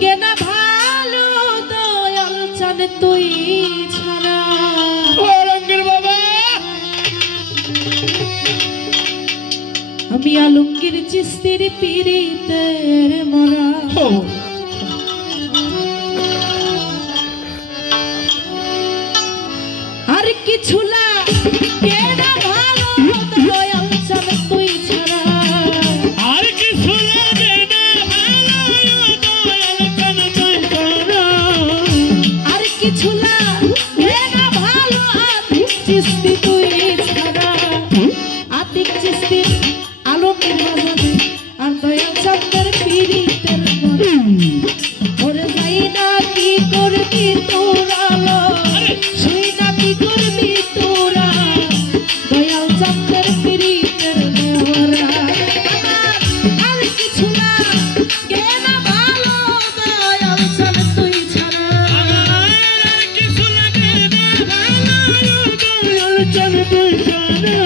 কেনা ভালো দয়াল চান তুই ছাড়া রঙ্গের বাবা আমি আলমগীর চিস্তির পিরিতের মরা আর কিছু না কেনা ভালো দয়াল চান তুই ছাড়া আর কিছু লাগে না ভালো দয়াল চান তুই ছাড়া আর কিছু না কেনা ভালো আতিক চিস্তি তুই ছাড়া আতিক চিস্তি আলমগীর বাজাবে আর দয়াল চাঁদের পিরিতের মরা ওরে যাই না কি করবি তোরা শুই না কি করবি তোরা দয়াল চাঁদের পিরিতের মরা আর কিছু না কেনা ভালো দয়াল চাঁদ তুই ছাড়া আর কিছু লাগে না ভালো দয়াল চান তুই ছাড়া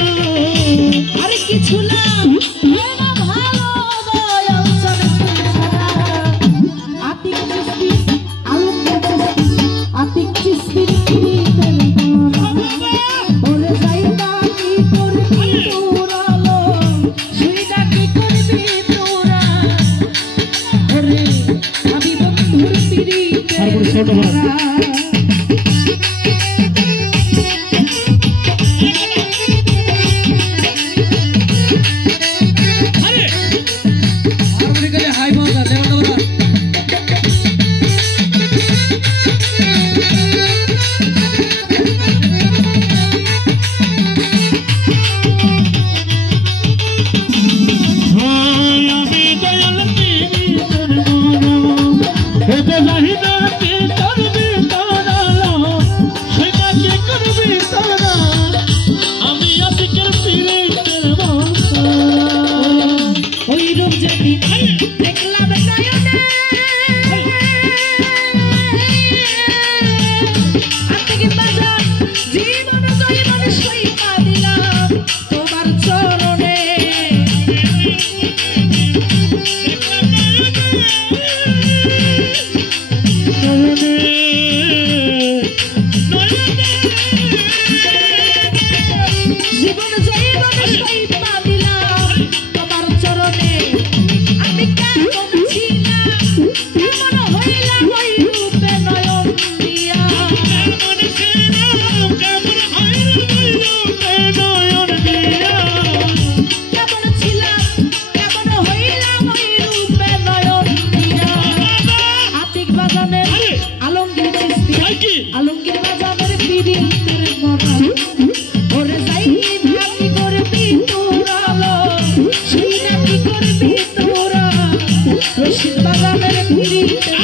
আর কিছু না কেনা ভালো দয়াল চাঁদ তুই ছাড়া আতিক চিস্তি আতিক চিস্তির পিরিতের মরা ওরে যাই না কি করবি তোরা শুই না কি করবি তোরা ওরে আমি বন্ধুর পিরিতের মরা দেখলাম নয়নে আতিক বাজার জীবন জৈবন সইপা দিলাম তোমার চরণে জীবন জৈবন সইপা দিলাম তোমার চরণে আমি কেমন ছিলাম কেমন হইলাম ওই রূপে নয়ন দিয়া কেমন ছিলাম কেমন হইল রূপে নয়ন দিয়া কেমন ছিলাম কেমন হইলাম ওই রূপে নয়ন দিয়া আতিক বাজানের আলমগীর চিস্তি আলমগীর বাজানের পিরিতের মরা ওরে যাই না কি করবি তোরা শুই না কি করবি তোরা রশিদ বাজানের পিরিতের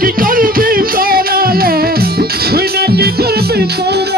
কি করবি তোরা শুই না কি করবি তোরা